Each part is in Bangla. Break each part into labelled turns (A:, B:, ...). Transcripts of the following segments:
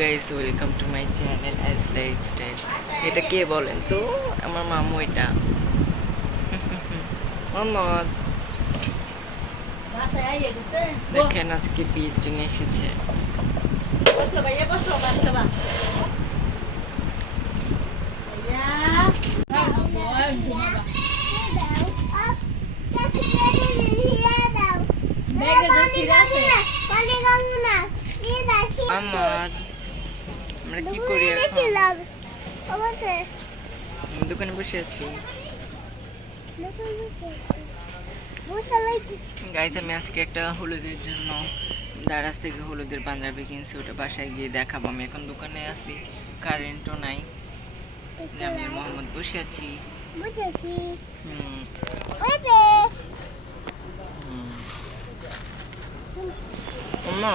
A: Guys welcome to my channel as lifestyle এটা কে বলেন তো আমার মামু এটা মোহাম্মদ
B: বাসায়
A: দেখেন আজকে বিয়ের জন্য এসেছে আমার আমরা কি করি এখন? দোকানে বসে আছি। গাইজ আমি আজকে একটা হলুদের জন্য দারাজ থেকে হলুদের পাঞ্জাবি কিনছি ওটা বাসায় গিয়ে দেখাবো। আমি এখন দোকানে আছি কারেন্টও নাই। যে আমি মোহাম্মদ বসে আছি। হুম। হুম। আম্মা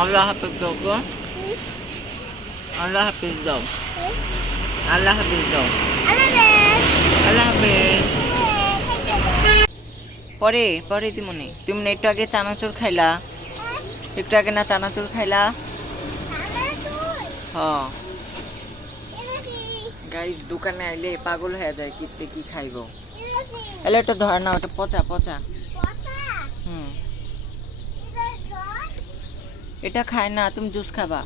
A: আল্লাহ হাফিজ দাও গো। আল্লাহ হাফিজ দাও। আল্লাহ হাফিজ দাও। আল্লাহ হাফিজ। পরে পরে দিমনি। তুমি একটু আগে চানাচুর খাইলা? একটু আগে না চানাচুর খাইলা? হ। গাইস দোকানে আইলে পাগল হয়ে যায় কিতে কি খাইবো। এলে একটু ধর না ওটা পচা পচা। হুম। এটা খায় না, তুমি জুস খাবা।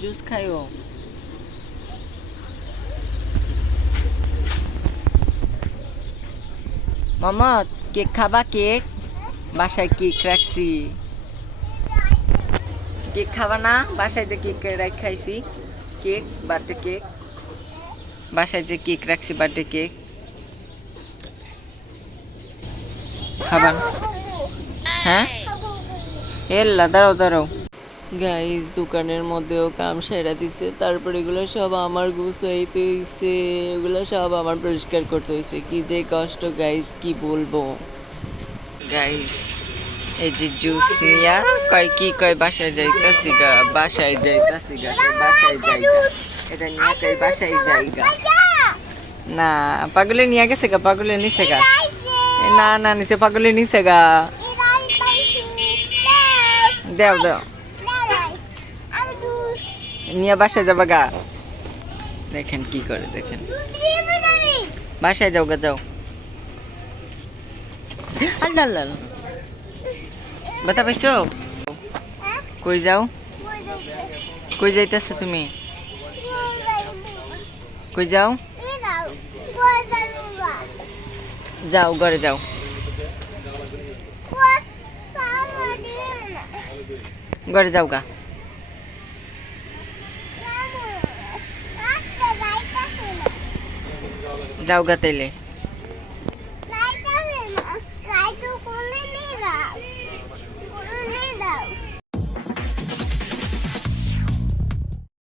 A: জুস খাইও। মামা, কেক খাবা কেক? বাসায় কেক রাখছি। কেক খাবা না? বাসায় যে কেক রাখ খাইছি। Cake, birthday cake. বাসায় যে কেক রাখছি, বার্থডে কেক। খাবার হ্যাঁ? এল্লা, দাঁড়াও দাঁড়াও। গাইজ দোকানের মধ্যেও কাম সেরা দিছে। তারপর এগুলো সব আমার গুছাইতে হইছে এগুলো সব আমার পরিষ্কার করতে হইছে। কি যে কষ্ট গাইজ কি বলব? গাইজ এই যে জুস নিয়া কয় কি কয় বাসায় যাইতাছি গা বাসায় যাইতাছি গা বাসায় যাইগা। এটা নিয়ে কয় বাসায় যাইগা। না পাগলে নিয়ে গেছে গা পাগলে নিছে গা। না না নিচে পাগলে নিছে গা। দেও দেও। নিয়ে বাসায় যাবা গা। দেখেন কি করে, দেখেন। বাসায় যাও গা, যাও। আল্লাহ আল্লাহ। ব্যথা পাইছো? কই যাও? কই যাইতেছো তুমি? কই যাও? যাও, ঘরে যাও। ঘরে যাও গা। যাও গা তাইলে